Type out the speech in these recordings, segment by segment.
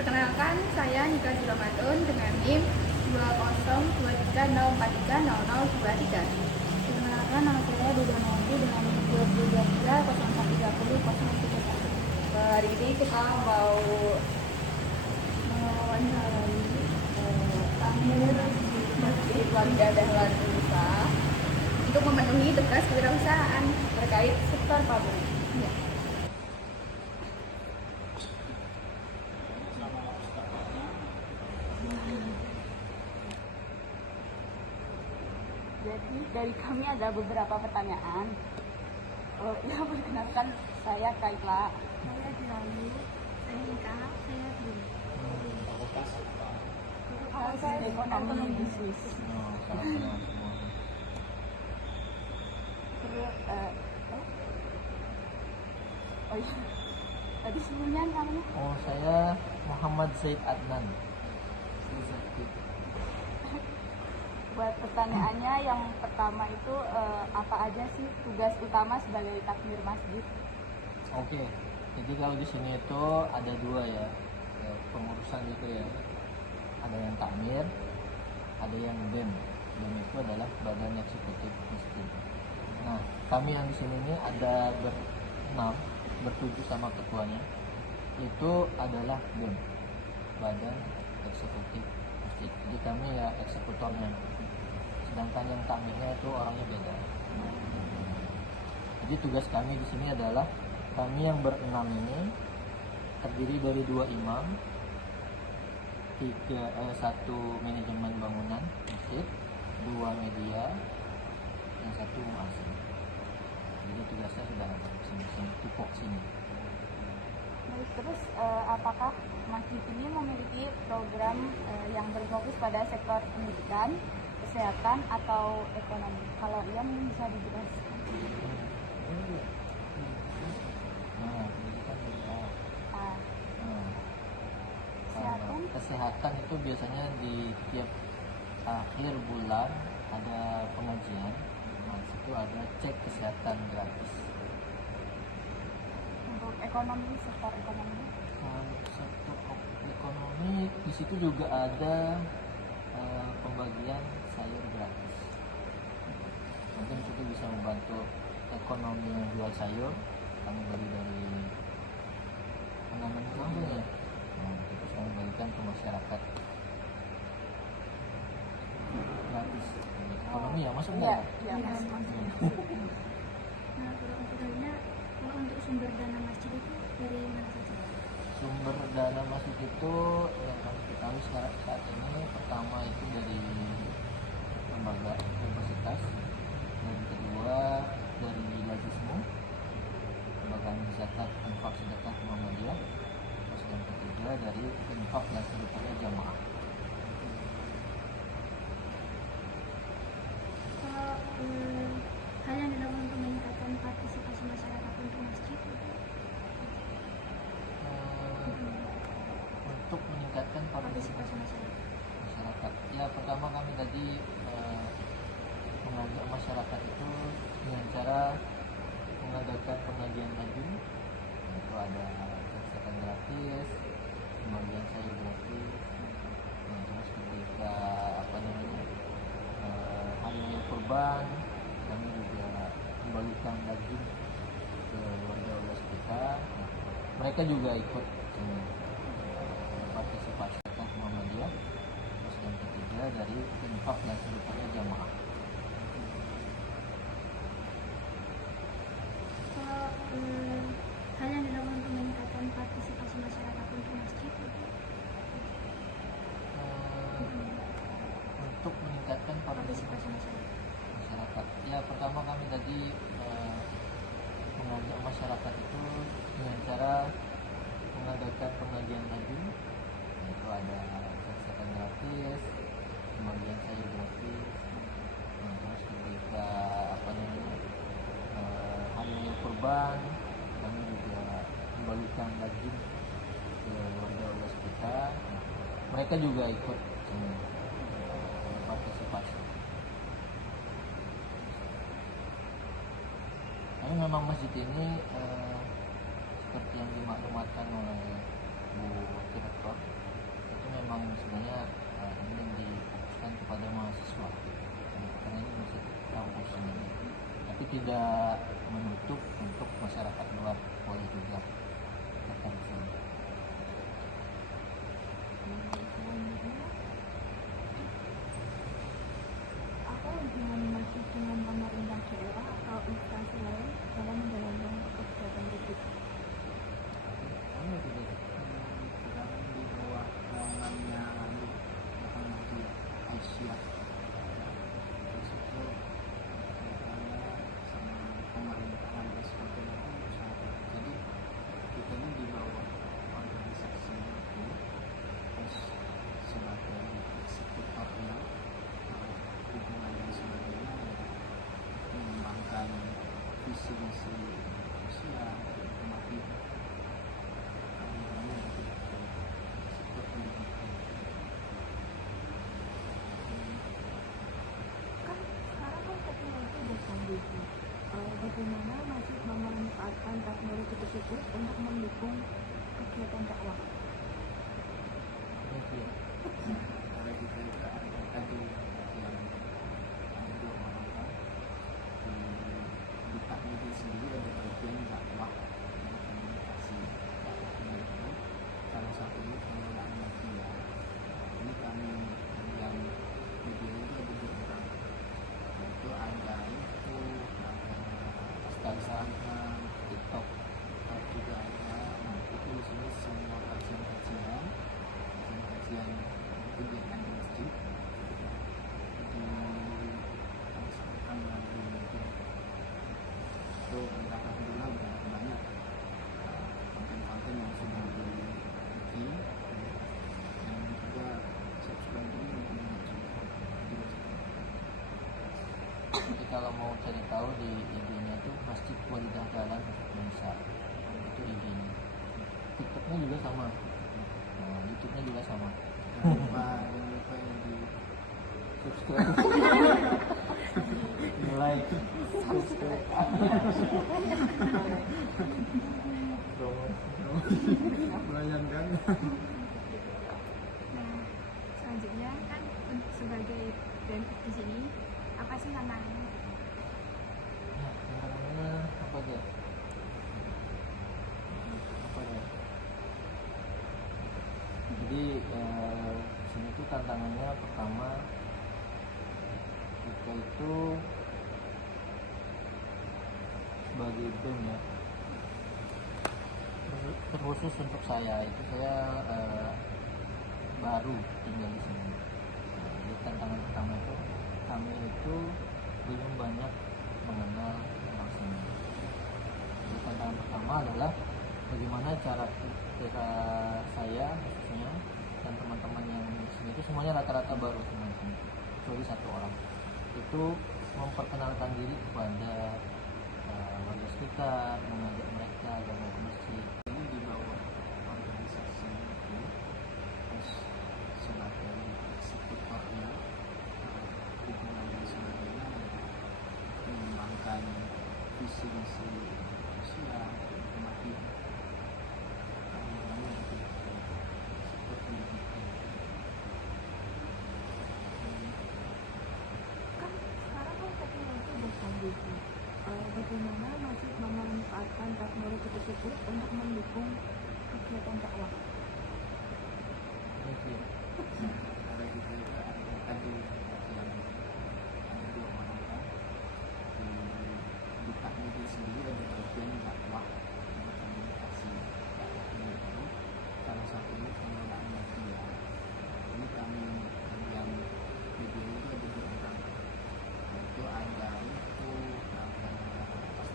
Perkenalkan, saya Nika Ramadan dengan NIM 20230430023. Perkenalkan, nama saya Duda Novi dengan NIM 22301300131. Hari ini kita mau Mewawancarai Tamir Masjid Warga Dahlan Unesa untuk memenuhi tugas kewirausahaan terkait sektor pabrik. Ya. Jadi dari kami ada beberapa pertanyaan. Ya, perkenalkan, saya Kaila. Saya Dilalu. Saya Nika. Saya Dwi. Ekonomi bisnis. Terus, oh iya. Tadi sebelumnya namanya? Oh, saya Muhammad Zaid Adnan. Buat pertanyaannya, yang pertama itu apa aja sih tugas utama sebagai takmir masjid? Oke, jadi kalau di sini itu ada dua ya, pengurusan gitu ya. Ada yang takmir, ada yang BEM. BEM itu adalah Badan Eksekutif Masjid. Nah, kami yang di sini ini ada bertujuh sama ketuanya. Itu adalah BEM, Badan Eksekutif Masjid. Jadi kami ya eksekutornya. Sedangkan yang takmirnya itu orangnya beda. Jadi tugas kami di sini adalah kami yang berenam ini terdiri dari 2 imam, 1 manajemen bangunan masjid, 2 media, yang 1 muazzin. Jadi tugasnya sudah ada masing-masing tupok sini. Terus apakah masjid ini memiliki program yang berfokus pada sektor pendidikan, kesehatan, atau ekonomi? Kalau iya, mungkin bisa dijelaskan. Nah, pendidikan beda. Kesehatan? Kesehatan itu biasanya di tiap akhir bulan ada pengajian. Nah, situ ada cek kesehatan gratis. Untuk ekonomi, sektor ekonomi? Sektor ekonomi di situ juga ada pembagian sayur gratis. Mungkin itu bisa membantu ekonomi yang jual sayur. Kami beli dari penanam langsungnya. Nah, terus kami bagikan ke masyarakat gratis. Ekonomi ya, masuk nggak? Iya, Mas. Nah, kalau untuk sumber dana masjid itu dari mana saja? Sumber dana masjid itu yang kami ketahui saat ini pertama itu dari lembaga universitas, dan kedua dari Lazismu, lembaga zakat infak sedekah Muhammadiyah, terus yang ketiga dari infak dan sedekahnya jamaah. Kalau hal yang dilakukan untuk meningkatkan partisipasi masyarakat untuk masjid Untuk meningkatkan partisipasi masyarakat. masyarakat, ya pertama kami tadi mengajak masyarakat itu dengan cara mengadakan pengajian tajwid. Itu ada kesehatan gratis, pembagian sayur gratis. Nah, terus ketika hari raya kurban, kami juga membagikan daging ke warga-warga sekitar. Nah, mereka juga ikut partisipasi Muhammadiyah. Terus yang ketiga dari infak dan sedekahnya jamaah. Kalau hal yang dilakukan untuk meningkatkan partisipasi masyarakat untuk masjid Untuk meningkatkan partisipasi masyarakat. masyarakat, ya pertama kami tadi mengajak masyarakat itu dengan cara mengadakan pengajian tajwid. Itu ada kesehatan gratis, pembagian sayur gratis. Nah, terus ketika hari raya kurban, kami juga membagikan daging ke warga-warga sekitar. Nah, mereka juga ikut partisipasi. Tapi memang masjid ini seperti yang dimaklumatkan oleh Bu Wakil Rektor itu memang sebenarnya ingin difokuskan kepada mahasiswa karena ini masih kampus ini, tapi tidak menutup untuk masyarakat luar boleh juga datang ke sini. Selanjutnya, apa hubungan masjid dengan pemerintah daerah atau instansi lain dalam menjalankan kegiatan publik? Kamu tidak sedang di bawah naungannya Muhammadiyah Aisyah. Terus itu kaitannya sama pemerintahan dan sebagainya kan bersama. Jadi kita ini di bawah organisasi itu, terus sebagai eksekutornya hubungan dan sebagainya mengembangkan visi-visi sosial umat kita. Kan sekarang kan teknologi udah canggih nih. Bagaimana masih memanfaatkan teknologi tersebut untuk mendukung kegiatan dakwah? Kalau kita ada tadi yang ada dua orang kan di takmir sendiri ada bagian dakwah dan komunikasi. Dakwahnya itu salah satunya pengelolaan media. Ini kami yang media itu ada dua orang, yaitu ada YouTube, ada Instagram, TikTok, juga ada itu di sini semua kajian-kajian kegiatan di masjid dilaksanakan melalui media. Itu alhamdulillah udah banyak konten-konten yang sudah dibikin dan juga subscribe ini Jadi kalau mau cari tahu di IG-nya itu Masjid Walidah Jalan Indonesia, itu IG-nya. TikToknya juga sama, YouTube-nya juga sama. jangan lupa yang di Subscribe, like, subscribe. melayangkan. Nah, selanjutnya kan untuk sebagai brand di sini apa sih tantangannya? Nah, tantangannya apa aja? Apa aja? Jadi sini tuh tantangannya pertama kita itu sebagai brand ya, terkhusus untuk saya itu saya baru tinggal di sini. Nah, jadi tantangan pertama itu kami itu belum banyak mengenal orang sini. Jadi tantangan pertama adalah bagaimana cara saya khususnya dan teman-teman yang di sini itu semuanya rata-rata baru teman-teman, kecuali satu orang itu memperkenalkan diri kepada warga sekitar, mengajak mereka agar mau ke masjid. Ini di bawah organisasi itu, terus sebagai eksekutornya hubungan dan sebagainya mengembangkan visi-visi sosial umat kita. Seperti itu. Kan sekarang kan teknologi udah canggih nih. Bagaimana masih memanfaatkan teknologi tersebut untuk mendukung kegiatan dakwah? Oke. Kalau kita ada tadi yang ada dua orang kan di takmir sendiri ada bagian dakwah dan komunikasi. Dakwahnya itu salah satunya pengelolaan media. Ini kami yang media itu ada dua orang, yaitu ada YouTube, ada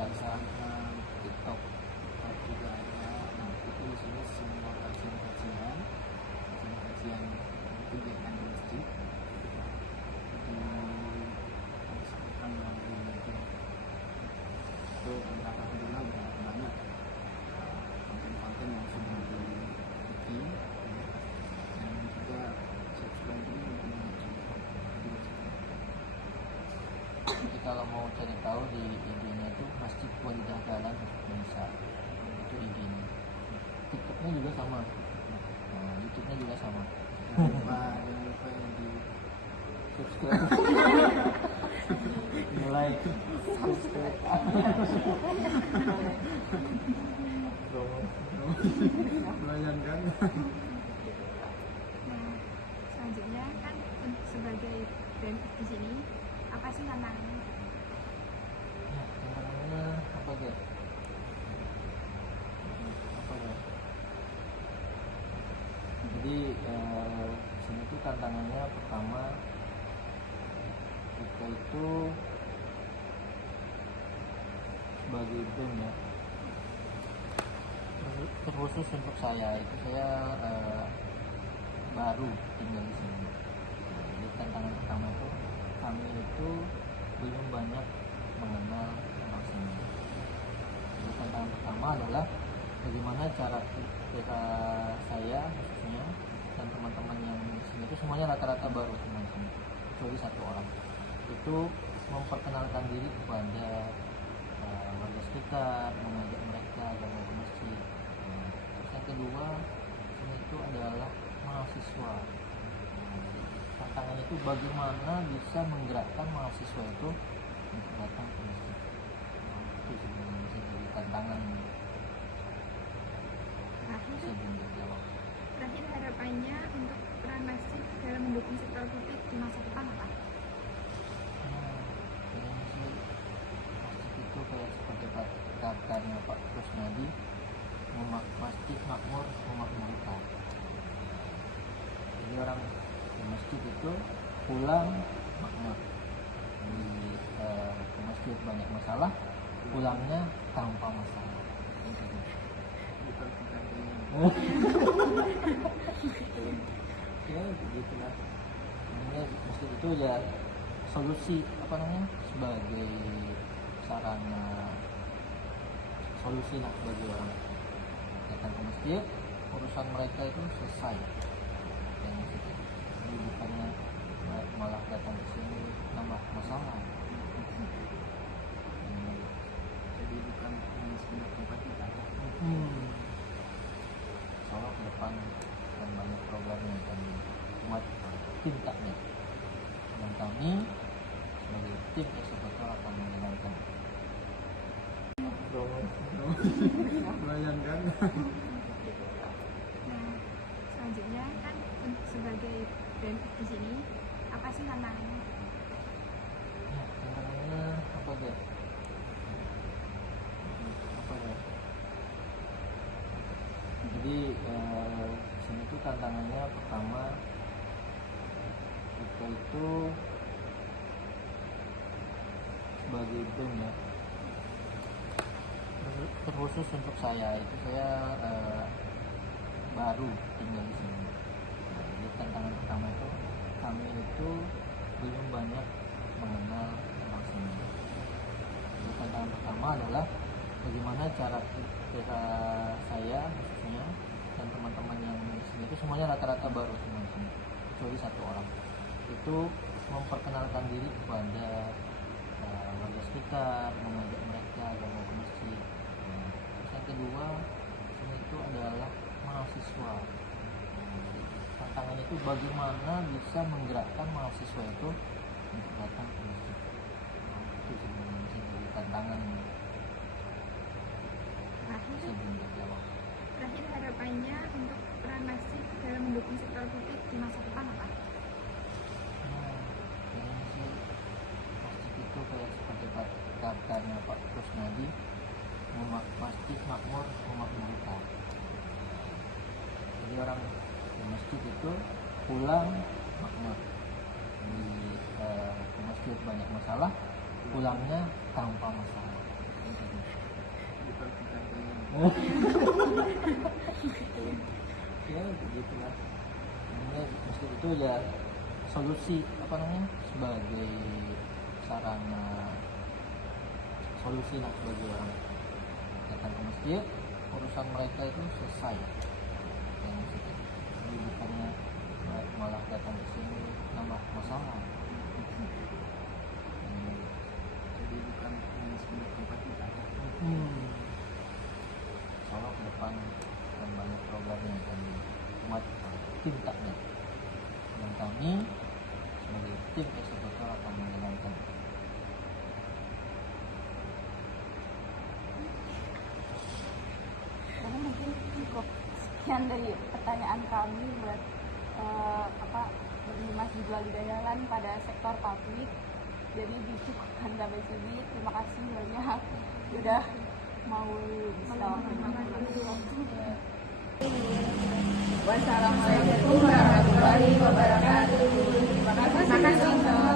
Instagram, TikTok, juga ada itu di sini semua kajian-kajian kegiatan di masjid dilaksanakan melalui media. Itu alhamdulillah udah banyak konten-konten yang sudah dibikin dan juga subscribe ini Jadi kalau mau cari tahu di IG-nya itu Masjid Walidah Jalan Indonesia, itu IG-nya. TikToknya juga sama, YouTube-nya juga sama. Jangan lupa yang di Subscribe. Mulai. Subscribe. bayangkan. Nah, selanjutnya kan sebagai brand di sini apa sih tantangannya? Ya, tantangannya apa guys? Apa ya? Jadi sini tuh tantangannya pertama kita itu sebagai brand ya, terkhusus untuk saya itu saya baru tinggal di sini. Jadi tantangan pertama itu kami itu belum banyak mengenal orang sini. Jadi tantangan pertama adalah bagaimana cara saya khususnya dan teman-teman yang di sini itu semuanya rata-rata baru teman sini, kecuali satu orang itu memperkenalkan diri kepada warga sekitar, mengajak mereka gabung ke masjid. Terus yang kedua ini itu adalah mahasiswa. Tantangannya itu bagaimana bisa menggerakkan mahasiswa itu untuk datang ke masjid. Itu sebenarnya bisa jadi tantangan Terakhir, terakhir harapannya untuk peran masjid dalam mendukung sektor publik di masa depan apa? Ini sih masjid itu kayak seperti katanya Pak Kusnadi, masjid makmur memakmurkan. Jadi orang di masjid itu pulang makmur. Ke masjid banyak masalah, pulangnya tanpa masalah. Bukan kita ini. Ya begitulah. Namanya masjid itu ya solusi apa namanya sebagai sarana solusi lah bagi orang datang ke masjid, urusan mereka itu selesai. Dan gitu. Jadi bukannya malah datang ke sini nambah masalah. Jadi bukan hanya sekedar tempat ibadah. Soalnya ke depan dan banyak program yang akan dimuat tim takmir dan kami sebagai tim eksekutor akan menjalankan. Bayangkan. Nah, selanjutnya kan sebagai brand di sini apa sih tantangannya? Ya, tantangannya apa guys? Apa ya? Jadi sini tuh tantangannya pertama kita itu sebagai brand ya, terkhusus untuk saya itu saya baru tinggal di sini. Jadi tantangan pertama itu kami itu belum banyak mengenal orang sini. Jadi tantangan pertama adalah bagaimana cara saya khususnya dan teman-teman yang di sini itu semuanya rata-rata baru teman sini, kecuali satu orang itu memperkenalkan diri kepada warga sekitar, mengajak mereka gabung ke masjid. Terus yang kedua ini itu adalah mahasiswa. Jadi tantangannya itu bagaimana bisa menggerakkan mahasiswa itu untuk datang ke masjid. Itu sebenarnya bisa jadi tantangan Terakhir harapannya untuk peran masjid dalam mendukung sektor publik di masa depan apa? Ini sih masjid itu kayak seperti katanya Pak Kusnadi, masjid makmur memakmurkan. Jadi orang di masjid itu pulang makmur. Ke masjid banyak masalah, pulangnya tanpa masalah. Bukan kita ini. Ya begitulah. Namanya masjid itu ya solusi apa namanya sebagai sarana solusi lah bagi orang datang ke masjid, urusan mereka itu selesai. Dan gitu. Jadi bukannya malah datang ke sini nambah masalah. Jadi bukan hanya sekedar tempat ibadah. Soalnya ke depan dan banyak program yang akan buat tim takmir, dan kami sebagai tim eksekutor akan menjalankan. Jadi mungkin cukup sekian dari pertanyaan kami buat Mas Jual Dayalan pada sektor publik. Jadi dicukupkan sampai sini. Terima kasih banyak udah mau Wassalamualaikum warahmatullahi wabarakatuh. Terima kasih.